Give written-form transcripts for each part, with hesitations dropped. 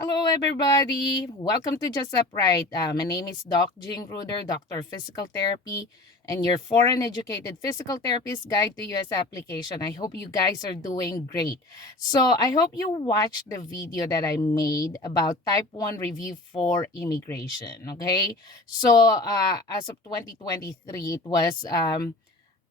Hello, everybody. Welcome to Just Upright. My name is Doc Jing Ruder, Doctor of Physical Therapy, and your foreign educated physical therapist guide to U.S. application. I hope you guys are doing great. So, I hope you watched the video that I made about Type 1 review for immigration. Okay. So, as of 2023, it was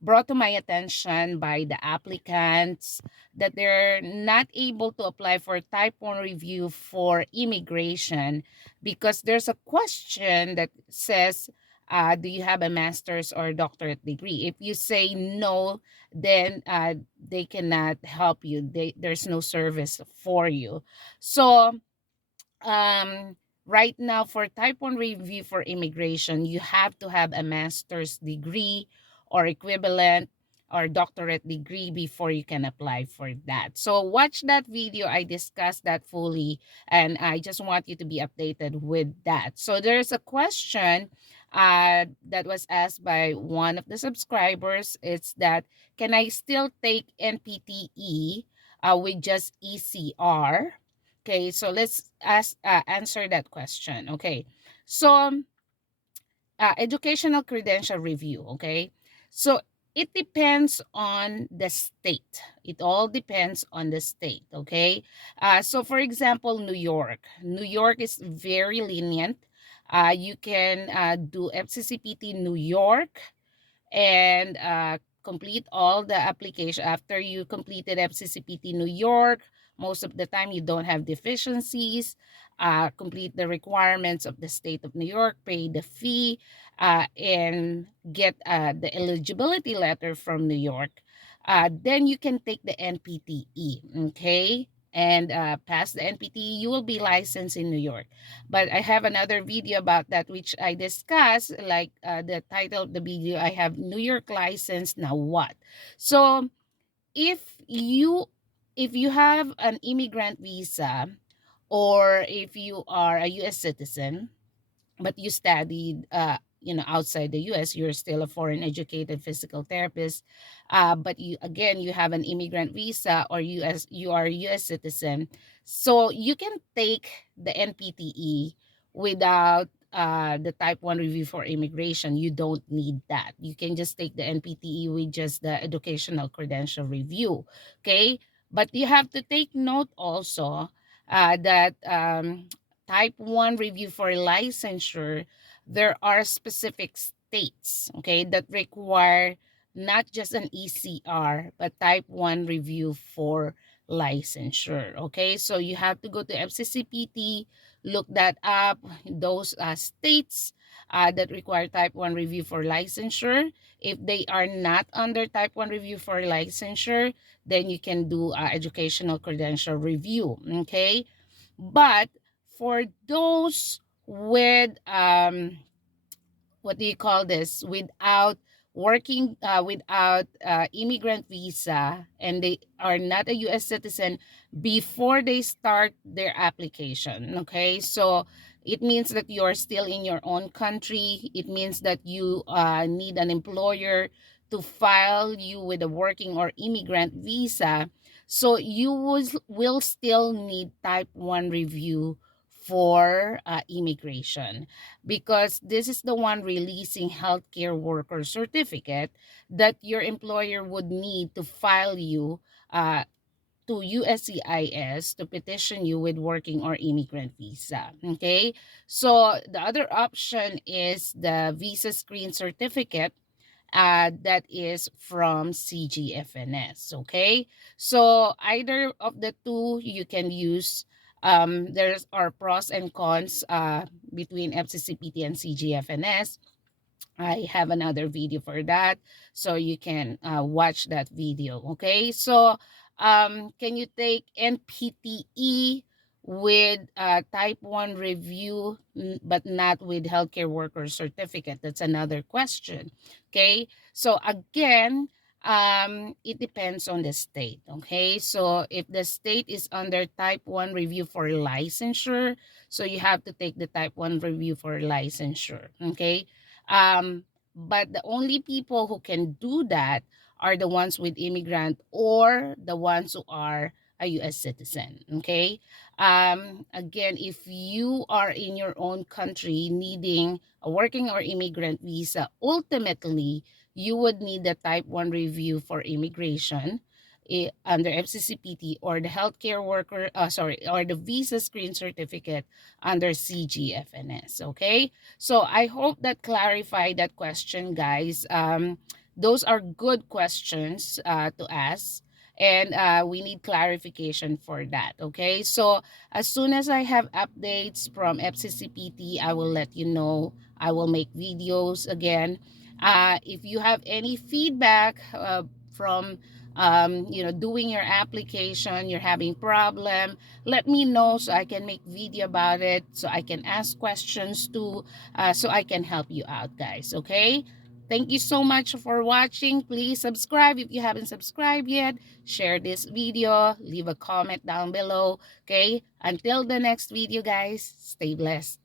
brought to my attention by the applicants that they're not able to apply for type 1 review for immigration because there's a question that says, do you have a master's or doctorate degree? If you say no, then they cannot help you. There's no service for you. So um right now for type 1 review for immigration, you have to have a master's degree or equivalent or doctorate degree before you can apply for that. So watch that video. I discussed that fully, and I just want you to be updated with that. So there's a question that was asked by one of the subscribers. It's that, can I still take NPTE with just ECR? Okay, so let's answer that question. Okay, so educational credential review. Okay, so it depends on the state. It all depends on the state. Okay, so for example, New York. New York is very lenient. You can do FCCPT New York and complete all the application. After you completed FCCPT New York, most of the time you don't have deficiencies. Complete the requirements of the state of New York, pay the fee, and get the eligibility letter from New York. Then you can take the NPTE, okay? And pass the NPTE, you will be licensed in New York. But I have another video about that which I discuss, like the title of the video, I have New York license, now what? So if you have an immigrant visa, or if you are a US citizen but you studied outside the US, you're still a foreign educated physical therapist, but you have an immigrant visa, or you are a US citizen, so you can take the NPTE without the type 1 review for immigration. You don't need that. You can just take the NPTE with just the educational credential review. Okay, but you have to take note also that type 1 review for licensure, there are specific states, okay, that require not just an ECR, but type 1 review for licensure. Okay, so you have to go to FCCPT, look that up, those states that require type 1 review for licensure. If they are not under type 1 review for licensure, then you can do educational credential review. Okay, but for those with what do you call this, without working without immigrant visa, and they are not a US citizen before they start their application, okay, so it means that you're still in your own country. It means that you need an employer to file you with a working or immigrant visa, so you will still need type 1 review for immigration, because this is the one releasing healthcare worker certificate that your employer would need to file you to USCIS to petition you with working or immigrant visa. Okay, so the other option is the visa screen certificate that is from CGFNS. Okay, so either of the two you can use. There's are pros and cons between FCCPT and CGFNS. I have another video for that, so you can watch that video. Okay, so can you take NPTE with type 1 review, but not with healthcare worker certificate? That's another question. Okay, so again, it depends on the state. Okay, so if the state is under type 1 review for licensure, so you have to take the type 1 review for licensure. Okay, but the only people who can do that are the ones with immigrant, or the ones who are a US citizen. Okay. Again, if you are in your own country needing a working or immigrant visa, ultimately you would need the type 1 review for immigration under FCCPT, or the healthcare worker, or the visa screen certificate under CGFNS. Okay. So I hope that clarified that question, guys. Those are good questions to ask. And we need clarification for that. Okay. So as soon as I have updates from FCCPT, I will let you know. I will make videos again. If you have any feedback from doing your application, you're having problem, let me know so I can make video about it, so I can ask questions too, so I can help you out, guys. Okay. Thank you so much for watching. Please subscribe if you haven't subscribed yet. Share this video. Leave a comment down below. Okay. Until the next video, guys. Stay blessed.